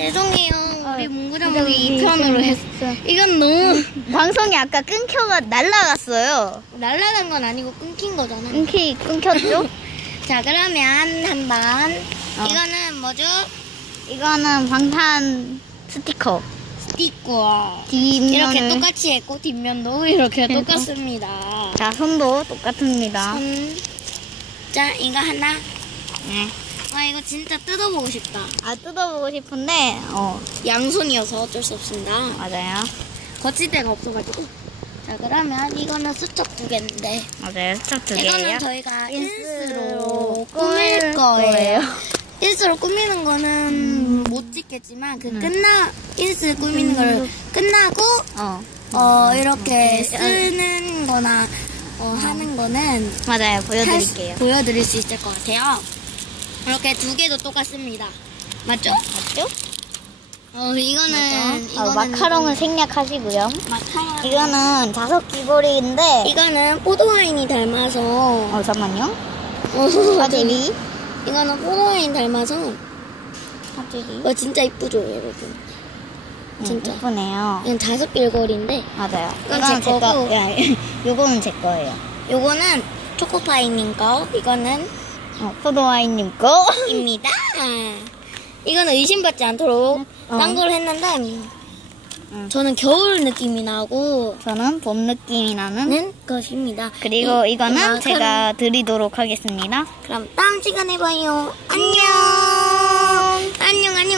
죄송해요. 우리 문구 저기 자목이 2편으로 했어. 이건 너무 방송이 아까 끊겨가 날라갔어요. 날라간 건 아니고 끊긴 거잖아. 끊기 끊겼죠? 자, 그러면 한번 어. 이거는 뭐죠? 이거는 방탄 스티커. 스티커. 뒷면을 이렇게 똑같이 했고 뒷면도 이렇게 그래서? 똑같습니다. 자 손도 똑같습니다. 손. 자, 이거 하나. 네. 와, 이거 진짜 뜯어보고 싶다. 아 뜯어보고 싶은데 어 양손이어서 어쩔 수 없습니다. 맞아요. 거칠 데가 없어가지고. 자, 그러면 이거는 수첩 두 개인데. 맞아요. 스탑 두 개예요. 이거는 저희가 인스로 꾸밀 거예요. 인스로 꾸미는 거는 못 찍겠지만 그 끝나 인스 꾸미는 걸 끝나고 어 어 이렇게 쓰는 거나 어, 하는 거는 맞아요. 보여드릴게요. 보여드릴 수 있을 것 같아요. 이렇게 두 개도 똑같습니다. 맞죠? 맞죠? 어 이거는 어, 마카롱은 생략하시고요. 마카롱 이거는 자석 귀걸이인데 이거는 포도 와인이 닮아서 어 잠깐만요. 어, 화질이 이거는 포도 와인 닮아서 화질이 이거 진짜 이쁘죠 여러분 진짜. 음, 예쁘네요. 이건 다섯 빌거리인데 맞아요. 이건 이거는 제제 거. 거고. 야, 요거는 제 거예요. 요거는 초코파이님 거 이거는 어, 포도와인님 거. 입니다 이거는 의심받지 않도록 어. 딴걸 했는데 응. 저는 겨울 느낌이 나고 저는 봄 느낌이 나는. 는 것입니다 그리고 이- 이거는 마카롱. 제가 드리도록 하겠습니다. 그럼 다음 시간에 봐요 안녕 안녕, 안녕.